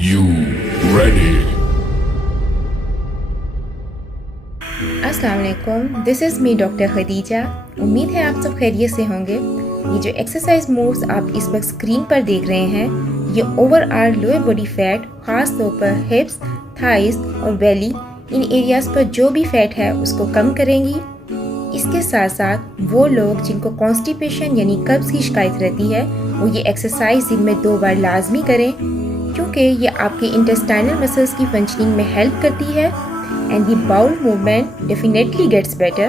You ready? अस्सलाम वालेकुम, this is me doctor Khadija. उम्मीद है आप सब खैरियत से होंगे। ये जो एक्सरसाइज मूव्स आप इस वक्त स्क्रीन पर देख रहे हैं, ये ओवरऑल लोअर बॉडी फैट, ख़ास तौर पर हिप्स, थाइस और बेली, इन एरियाज़ पर जो भी फैट है उसको कम करेंगी। इसके साथ साथ वो लोग जिनको कॉन्स्टिपेशन यानी कब्ज़ की शिकायत रहती है, वो ये एक्सरसाइज दिन में 2 बार लाजमी करें, क्योंकि ये आपके इंटेस्टाइनल मसल्स की फंक्शनिंग में हेल्प करती है and the bowel movement definitely gets better.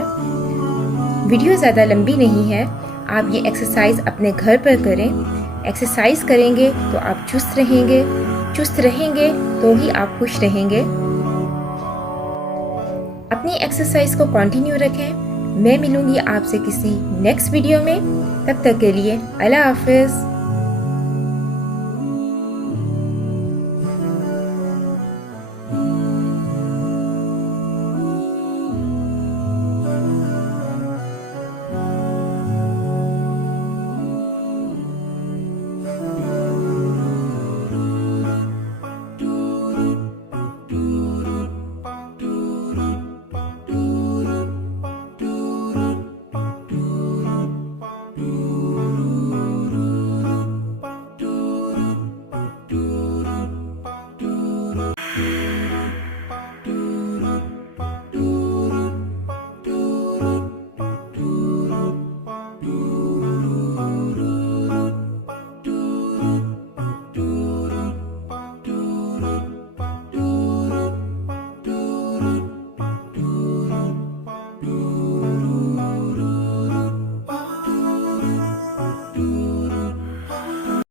Video ज़्यादा लंबी नहीं है, आप ये एक्सरसाइज अपने घर पर करें। एक्सरसाइज करेंगे तो आप चुस्त रहेंगे तो ही आप खुश रहेंगे। अपनी एक्सरसाइज को कंटिन्यू रखें। मैं मिलूँगी आपसे किसी नेक्स्ट वीडियो में। तब तक के लिए अल्लाह हाफिज़।